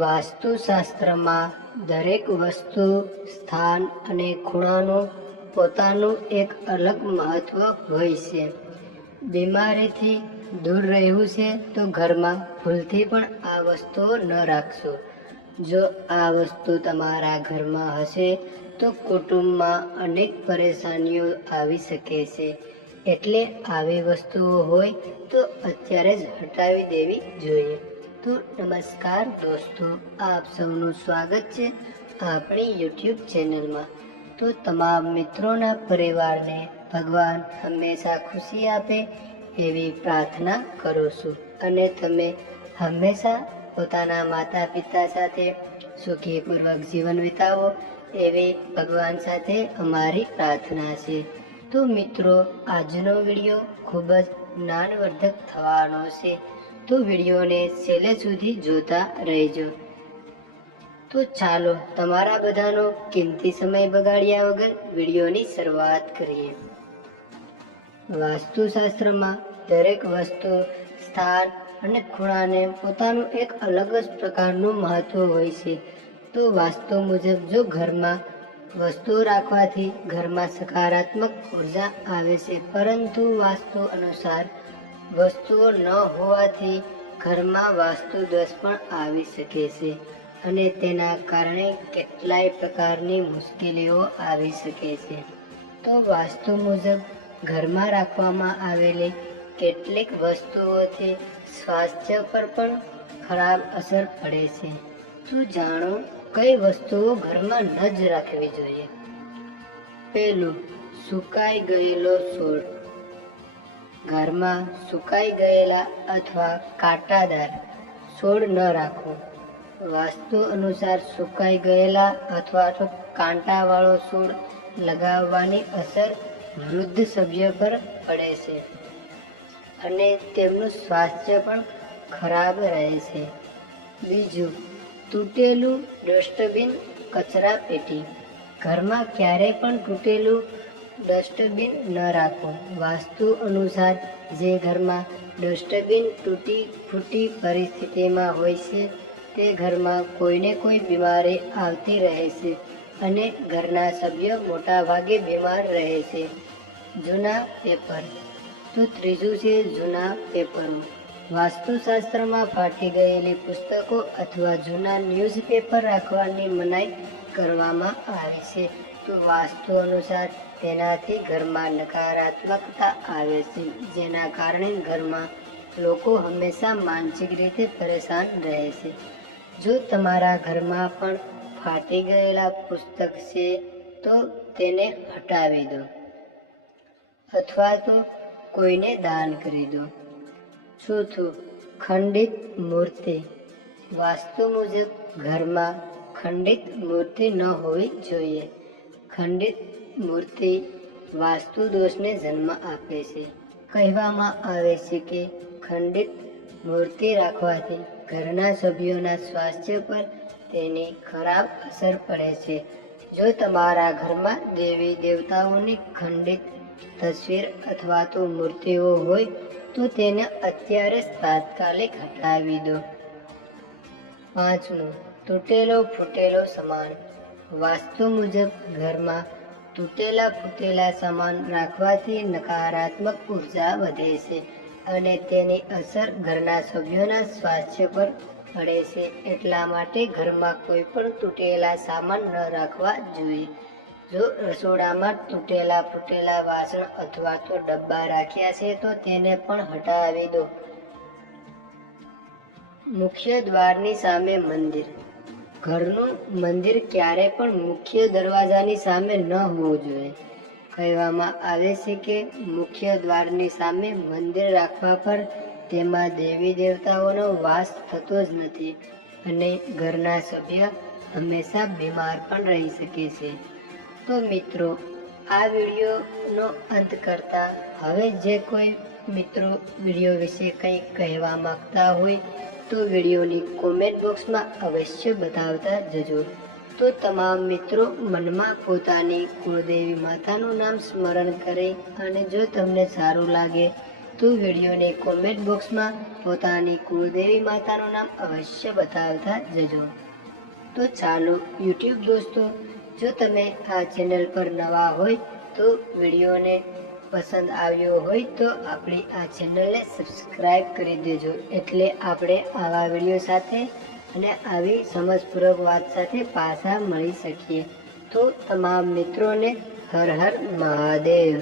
વાસ્તુશાસ્ત્રમાં દરેક વસ્તુ, સ્થાન અને ખૂણાનું પોતાનું એક અલગ મહત્વ હોય છે. બીમારીથી દૂર રહેવું છે તો ઘરમાં ભૂલથી પણ આ વસ્તુઓ ન રાખશો. જો આ વસ્તુ તમારા ઘરમાં હશે તો કુટુંબમાં અનેક પરેશાનીઓ આવી શકે છે. એટલે આવી વસ્તુઓ હોય તો અત્યારે જ હટાવી દેવી જોઈએ. તો નમસ્કાર દોસ્તો, આપ સૌનું સ્વાગત છે આપણી યુટ્યુબ ચેનલમાં. તો તમામ મિત્રોના પરિવારને ભગવાન હંમેશા ખુશી આપે એવી પ્રાર્થના કરું છું. અને તમે હંમેશા પોતાના માતા પિતા સાથે સુખીપૂર્વક જીવન વિતાવો એવી ભગવાન સાથે અમારી પ્રાર્થના છે. તો મિત્રો, આજનો વીડિયો ખૂબ જ જ્ઞાનવર્ધક થવાનો છે. તો વિડીયોને છેલ્લે સુધી જોતા રહેજો. તો ચાલો તમારા બધાનો કિંમતી સમય બગાડ્યા વગર વિડીયોની શરૂઆત કરીએ. વાસ્તુશાસ્ત્રમાં દરેક વસ્તુ, સ્થાન અને ખૂણાને પોતાનું એક અલગ જ પ્રકારનું મહત્વ હોય છે. તો વાસ્તુ મુજબ જો ઘરમાં વસ્તુઓ રાખવાથી ઘરમાં સકારાત્મક ઊર્જા આવે છે, પરંતુ વાસ્તુ અનુસાર વસ્તુઓ ન હોવાથી ઘરમાં વાસ્તુ દોષ પણ આવી શકે છે અને તેના કારણે કેટલાય પ્રકારની મુશ્કેલીઓ આવી શકે છે. તો વાસ્તુ મુજબ ઘરમાં રાખવામાં આવેલી કેટલીક વસ્તુઓથી સ્વાસ્થ્ય પર પણ ખરાબ અસર પડે છે. શું જાણો? કઈ વસ્તુઓ ઘરમાં ન જ રાખવી જોઈએ? પેલું સુકાઈ ગયેલો છોડ. ઘરમાં સુકાઈ ગયેલા અથવા કાંટાદાર છોડ ન રાખો. વાસ્તુ અનુસાર સુકાઈ ગયેલા અથવા તો કાંટાવાળો છોડ લગાવવાની અસર વૃદ્ધ સભ્ય પર પડે છે અને તેમનું સ્વાસ્થ્ય પણ ખરાબ રહે છે. બીજું, તૂટેલું ડસ્ટબિન કચરા પેટી ઘરમાં ક્યારેય પણ તૂટેલું ડસ્ટબિન ન રાખો. વાસ્તુ અનુસાર જે ઘરમાં ડસ્ટબિન તૂટી ફૂટી પરિસ્થિતિમાં હોય છે, તે ઘરમાં કોઈને કોઈ બીમારી આવતી રહે છે અને ઘરના સભ્યો મોટાભાગે બીમાર રહે છે. જૂના પેપર. તો ત્રીજું છે જૂના પેપરો. વાસ્તુશાસ્ત્રમાં ફાટી ગયેલી પુસ્તકો અથવા જૂના ન્યૂઝપેપર રાખવાની મનાઈ કરવામાં આવી છે. વાસ્તુ અનુસાર તેનાથી ઘરમાં નકારાત્મકતા આવે છે, જેના કારણે ઘરમાં લોકો હંમેશા માનસિક રીતે પરેશાન રહે છે. જો તમારા ઘરમાં પણ ફાટી ગયેલા પુસ્તક છે, તો તેને હટાવી દો. અથવા તો કોઈને દાન કરી દો. ચોથું, ખંડિત મૂર્તિ. વાસ્તુ મુજબ ઘરમાં ખંડિત મૂર્તિ ન હોવી જોઈએ. ખંડિત મૂર્તિ વાસ્તુ દોષને જન્મ આપે છે. કહેવામાં આવે છે કે ખંડિત મૂર્તિ રાખવાથી ઘરના સભ્યોના સ્વાસ્થ્ય પર તેની ખરાબ અસર પડે છે. જો તમારા ઘરમાં દેવી દેવતાઓની ખંડિત તસવીર અથવા તો મૂર્તિઓ હોય, તો તેને અત્યારે તાત્કાલિક હટાવી દો. પાંચમું, તૂટેલો ફૂટેલો સામાન. વાસ્તુ મુજબ ઘરમાં તૂટેલા ફૂટેલા સામાન રાખવાથી નકારાત્મક ઊર્જા વધે છે અને તેની અસર ઘરના સભ્યોના સ્વાસ્થ્ય પર પડે છે. એટલા માટે ઘરમાં કોઈ પણ તૂટેલા સામાન ન રાખવા જોઈએ. જો રસોડામાં તૂટેલા ફૂટેલા વાસણ અથવા તો ડબ્બા રાખ્યા છે તો તેને પણ હટાવી દો. મુખ્ય દ્વારની સામે મંદિર. ઘરનું મંદિર ક્યારે પણ મુખ્ય દરવાજાની સામે ન હોવું જોઈએ. કહેવામાં આવે છે કે મુખ્ય દ્વારની સામે મંદિર રાખવા પર તેમાં દેવી દેવતાઓનો વાસ થતો જ નથી અને ઘરના સભ્ય હંમેશા બીમાર પણ રહી શકે છે. તો મિત્રો, આ વિડીયોનો અંત કરતા હવે જે કોઈ મિત્રો વીડિયો વિશે કંઈ કહેવા માંગતા હોય તો વિડીયોની કોમેન્ટ બોક્સમાં અવશ્ય બતાવતા જજો. તો તમામ મિત્રો મનમાં પોતાની કુળદેવી માતાનું નામ સ્મરણ કરે અને જો તમને સારું લાગે, તો વિડીયોને કોમેન્ટ બોક્સમાં પોતાની કુળદેવી માતાનું નામ અવશ્ય બતાવતા જજો. તો ચાલો યુટ્યુબ દોસ્તો, જો તમે આ ચેનલ પર નવા હોય તો વિડીયોને પસંદ આવ્યો હોય તો આપણી આ ચેનલને સબસ્ક્રાઈબ કરી દેજો. એટલે આપણે આવા વીડિયો સાથે અને આવી સમજપૂર્વક વાત સાથે પાછા મળી શકીએ. તો તમામ મિત્રોને હર હર મહાદેવ.